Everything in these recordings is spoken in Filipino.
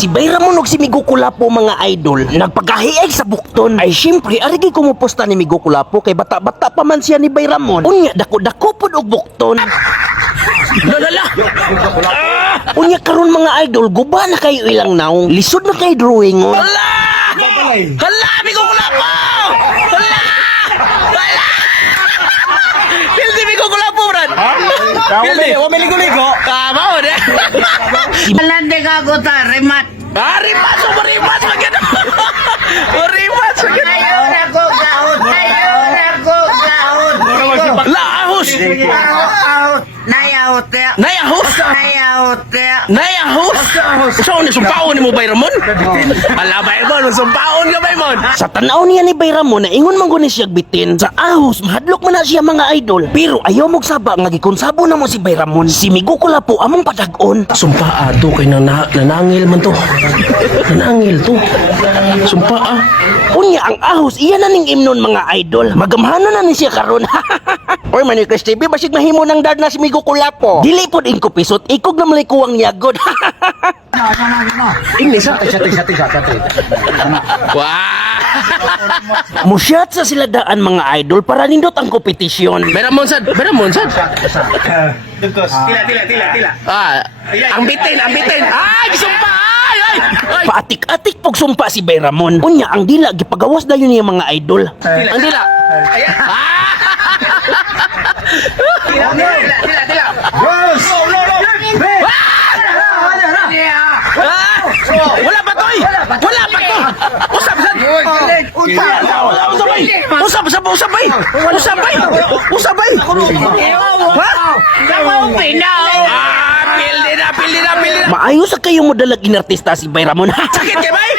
Si Bayramon ug si Migo Kulapo mga idol, nagpagahiay sa bukton. Ay syempre, arigi kumuposta ni Migo Kulapo kay bata-bata pa man siya ni Bayramon. Unya, dako-dako pod og bukton. Lalala! Unya karon mga idol, guba na kayo ilang naong. Lisod na kay drawing. Hala! Hala! Migo Kulapo! Hala! Hala! Pildi Migo Kulapo, Brad! Pildi! O may ligo-ligo? Kamaw, eh! Malande ka ko ta, remat. Rimas! Marimas! Maganda! Marimas! Ayaw na ko gahon. Ayaw na ko gahon. Laahos! Out. Nayahot ya. Nayahos! Nayahot ya. Nayahos! Saan ni sumpaon ni mo, Bayramon? Ala, Bayramon, sumpaon ka, Bayramon! Sa tanaw niya ni Bayramon na ingon man guni siya bitin. Sa ahos, mahadlok man na siya mga idol. Pero ayaw mong saba nga gikonsabo na mo si Bayramon. Si Migo Kulapo among padag-on. Sumpaa to kay nanangil man to. Nanangil to. Sumpaa. Unya ang ahos, iya na ning imnon mga idol. Magamhanan na ni siya karon. Oy, Manny Chris TV, basig mahimo ng dad na si Migo Kulapo. Dili pod ingko pisot, ikog na malikuwang niyagod. Ini sa Musyat sa sila daan mga idol para nindot ang kompetisyon. Bayramon sad. Tila. Ang bitin. Ay, sumpa. Ay. Paatik-atik pog sumpa si Bayramon. Unya ang dila gipagawas dayon niya mga idol. Ang dila. Tila. Wala pa toy. Usap sad. Usap. Pildi na. Maayos sa kayo mo dalag inartista si Bayramon. Sakit kay bay.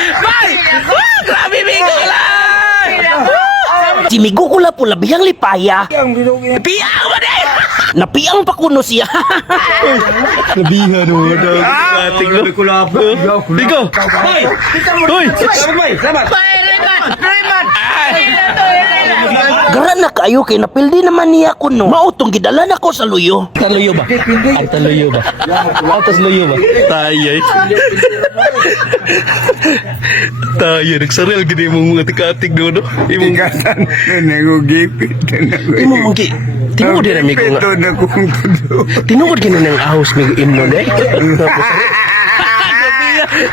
Bay! Grabe Migo lang! Si Migo Kulapo labihang lipaya. Piang mo din! Napiang pa kuno siya. Nabihan mo ating Bigo. Hoy. Gara na kayo kay napildi naman niya kuno. Mautong gidala na ko sa luyo. Taluyo ba? Atas luyo ba? Tayo. Tayo, nagsaril gini mong atik-atik doon, no? Imong Tingkatan na nagugipit na imong mangki. Tinuod din amigo nga. Ito na kung tulo. Tinuod gini ng ahos migo imnon eh.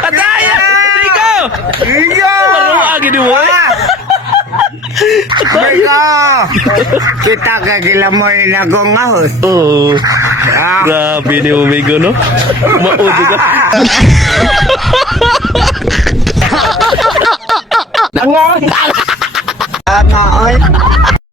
Ataya! Migo! Maruha gini mo eh. Ika! Kita kagilamoy na kong ahos. Oh. Grabe ni Umigo, no? Maudi ka. Tama, oy.